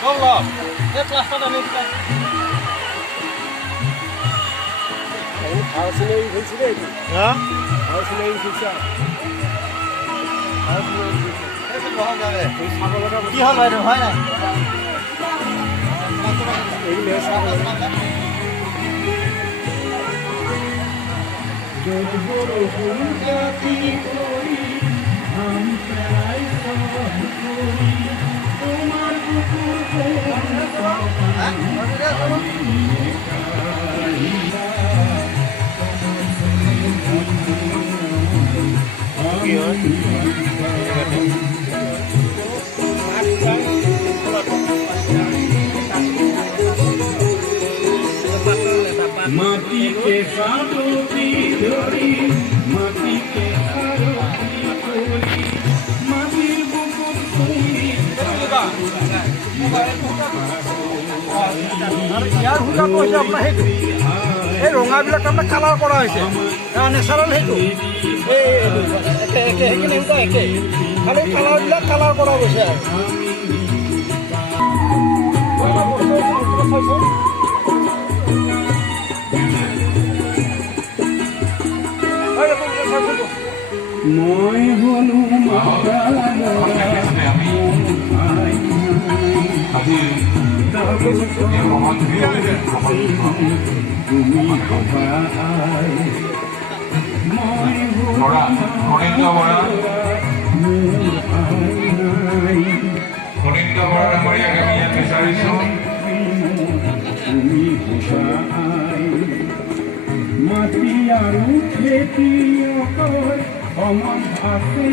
Allah, ya kelasnya nih kita. Harus ini fungsi itu. Ya? Harus ini fungsi. Harus ini fungsi. Ini bohong kan ya? Ki hal বাইরে হয় না? এই মেসা যত বড় ফুল জাতি করি हम প্রায় সব করি তোমার বুকুর माटी के सालों की डोरी माटी के सालों की डोरी माटिर बुकुर कोई ইয়াৰ হুকা কৈছে আপোনাৰ সেইটো এই ৰঙাবিলাক তাৰমানে কালাৰ কৰা হৈছে নেচাৰেল সেইটো একে একে সেইখিনি হুকা একে খালি কালাৰবিলাক কালাৰ কৰা গৈছে আৰু মই হলো মাটি আৰু খেতি অকল সমান আছে